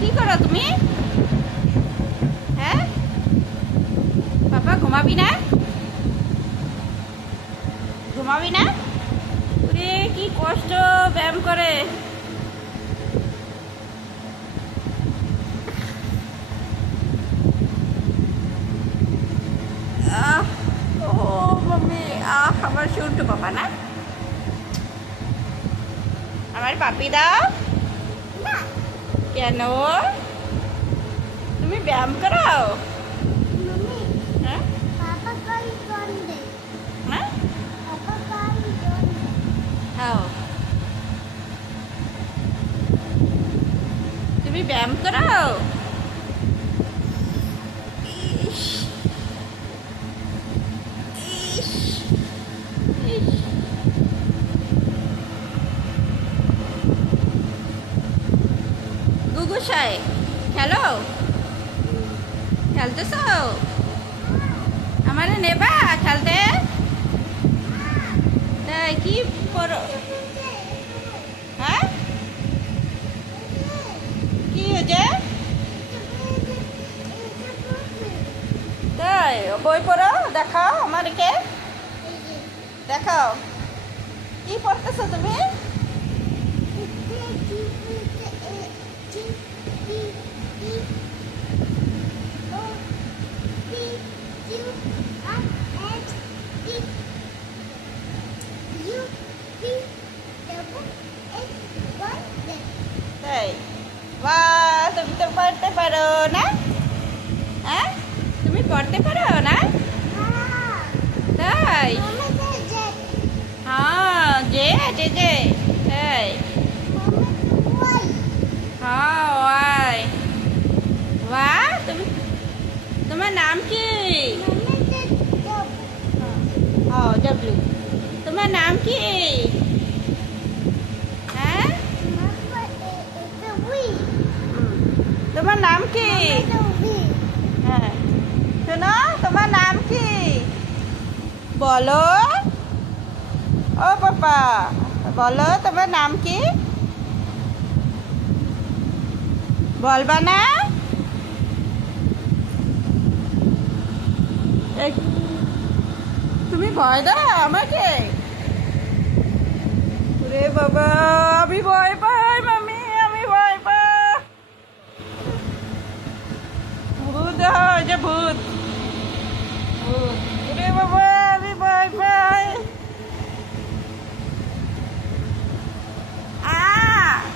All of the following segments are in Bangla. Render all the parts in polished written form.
কি করো তুমি? হ্যাঁ পাপা, ঘুমাবি না? ঘুমাবি না? ওরে কি কষ্ট ব্যায়াম করে। ও মাম্মি, আমার শুনতো বাবা না, আমার পাপি দাও। কেন তুমি ব্যায়াম করাও? হ্যাঁ হ্যাঁ খাও, তুমি ব্যায়াম করাও? ইস ইস ইস। গুগুসাই খেলো, খেলতেছ? আমারে নেবা খেলতে? তাই কি করো? হ্যাঁ কি হয়েছে? তাই বই পড়ো, দেখাও আমারকে, দেখাও কি পড়তেছো তুমি? তাই বাহ, তুমি তো পড়তে পারো না? হ্যাঁ তুমি পড়তে পারো না? তাই হ্যাঁ, যে যে তাই হ্যাঁ ওয়াই। বাহ, তুমি, তোমার নাম কি? ও ডব্লিউ। তোমার নাম কি? হ্যাঁ তোমার নাম কি? হ্যাঁ শোনো, তোমার নাম কি বলো? ও পাপা বলো, তোমার নাম কি? বলবা না? তুমি ভয় দাও আমাকে? রে বাবা, আমি ভয় পাই মামি, আমি ভয় পাই। ভূত হয় যে, ভূত ভূত। রে বাবা, আমি ভয় পাই।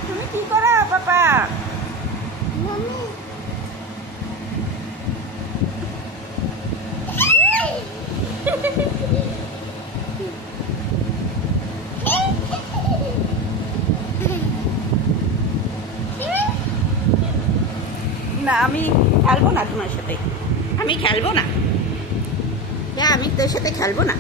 তুমি কি করো পাপা? না আমি খেলবো না তোমার সাথে, আমি খেলবো না। আমি তোর সাথে খেলবো না।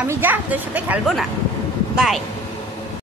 আমি যা তোর সাথে খেলবো না। বাই।